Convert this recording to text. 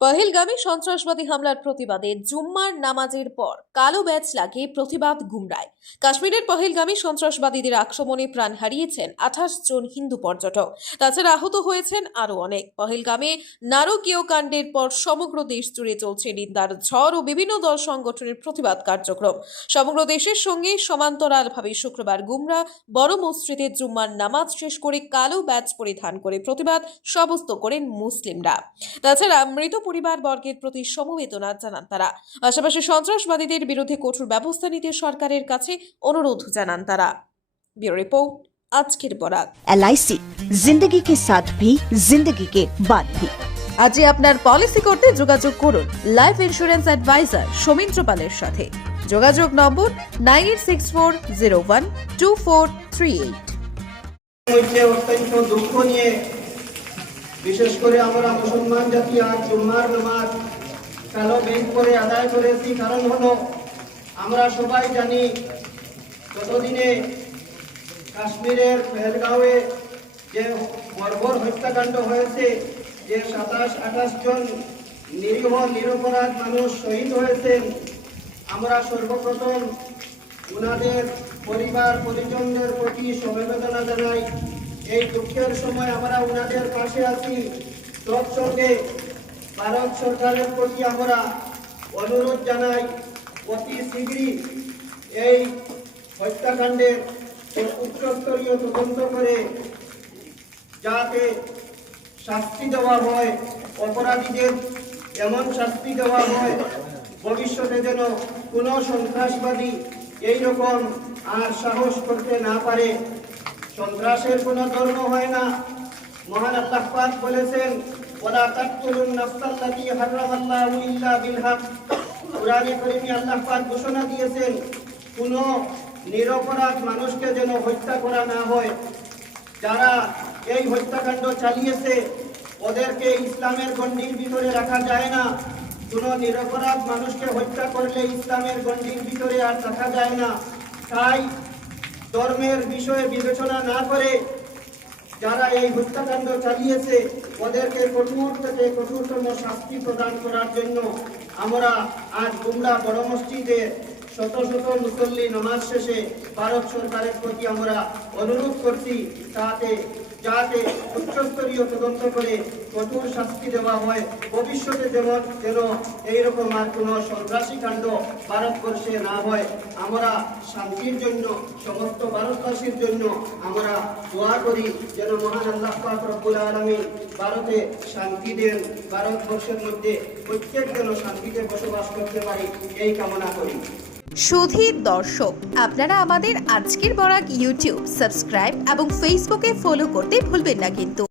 পহেলগামে সন্ত্রাসবাদী হামলার প্রতিবাদে জুম্মার নামাজের পর কালো ব্যাজ লাগিয়ে প্রতিবাদ গুমরায়। কাশ্মীরের পহেলগামী সন্ত্রাসবাদীদের আক্রমণে প্রাণ হারিয়েছেন 28 জন হিন্দু পর্যটক। তাছাড়া আহত হয়েছেন আরো অনেক। পহেলগামে নারকীয় কাণ্ডের পর সমগ্র দেশ জুড়ে চলছে নিন্দার ঝড় ও বিভিন্ন দল সংগঠনের প্রতিবাদ কার্যক্রম। সমগ্র দেশের সঙ্গে সমান্তরালভাবে শুক্রবার গুমরা বড় মসজিদে জুম্মার নামাজ শেষ করে কালো ব্যাজ পরিধান করে প্রতিবাদ সাব্যস্ত করেন মুসলিমরা। তাছাড়া মৃত পরিবার বর্গের প্রতি সমবেদনা জানান তারা। পাশাপাশি সন্ত্রাসবাদীদের বিরুদ্ধে কঠোর ব্যবস্থা নিতে সরকারের কাছে অনুরোধ জানান তারা। ব্যুরো রিপোর্ট, আজকের বরাত। LIC जिंदगी के साथ भी जिंदगी के बाद भी। আজই আপনার পলিসি করতে যোগাযোগ করুন লাইফ ইন্স্যুরেন্স অ্যাডভাইজার সৌমিত্র পালের সাথে। যোগাযোগ নম্বর 9864012438। মধ্যে অত্যন্ত দুঃখ নিয়ে বিশেষ করে আমরা মুসলমান জাতি আজ জুম্মার নামাজ কালো বেশ করে আদায় করেছি। কারণ হলো আমরা সবাই জানি ততদিনে কাশ্মীরের পেহেলগাঁওয়ে যে বর্বর হত্যাকাণ্ড হয়েছে, যে 27-28 জন নিরীহ নিরপরাধ মানুষ শহীদ হয়েছেন, আমরা সর্বপ্রথম ওনাদের পরিবার পরিজনদের প্রতি সমবেদনা জানাই। এই দুঃখের সময় আমরা ওনাদের পাশে আছি। তৎসঙ্গে ভারত সরকারের প্রতি আমরা অনুরোধ জানাই, অতি শীঘ্রই এই হত্যাকাণ্ডের উচ্চস্তরীয় তদন্ত করে যাতে শাস্তি দেওয়া হয়, অপরাধীদের এমন শাস্তি দেওয়া হয় ভবিষ্যতে যেন কোনো সন্ত্রাসবাদী এইরকম আর সাহস করতে না পারে। সন্ত্রাসের কোনো ধর্ম হয় না। মহান আল্লাহ পাক বলেছেন, ওয়ালা তাকতুলুন নাফসাল্লাতী হারামাল্লাহু ইল্লা বিল হক। কুরআনে কারীমে আল্লাহ পাক ঘোষণা দিয়েছেন, কোনো নিরপরাধ মানুষকে যেন হত্যা করা না হয়। যারা এই হত্যাকাণ্ড চালিয়েছে ওদেরকে ইসলামের গণ্ডির ভিতরে রাখা যায় না। কোনো নিরপরাধ মানুষকে হত্যা করলে ইসলামের গণ্ডির ভিতরে আর রাখা যায় না। তাই ধর্মের বিষয়ে বিবেচনা না করে যারা এই হত্যাকাণ্ড চালিয়েছে ওদেরকে কঠোর থেকে কঠোরতম শাস্তি প্রদান করার জন্য আমরা আজ গুমরা বড় মসজিদে শত শত মুসল্লি নামাজ শেষে ভারত সরকারের প্রতি আমরা অনুরোধ করছি, যাতে উচ্চস্তরীয় তদন্ত করে কঠোর শাস্তি দেওয়া হয়। ভবিষ্যতে যেন এইরকম আর কোনো সন্ত্রাসী কাণ্ড ভারতবর্ষে না হয়। আমরা শান্তির জন্য, সমস্ত ভারতবাসীর জন্য আমরা দোয়া করি যেন মহান আল্লাহ পাক রব্বুল আলামিন ভারতে শান্তি দেন, ভারতবর্ষের মধ্যে প্রত্যেক যেন শান্তিতে বসবাস করতে পারি, এই কামনা করি। সুধীর দর্শক, আপনারা আমাদের আজকের বরাক ইউটিউব সাবস্ক্রাইব এবং ফেসবুকে ফলো করতে ভুলবেন না কিন্তু।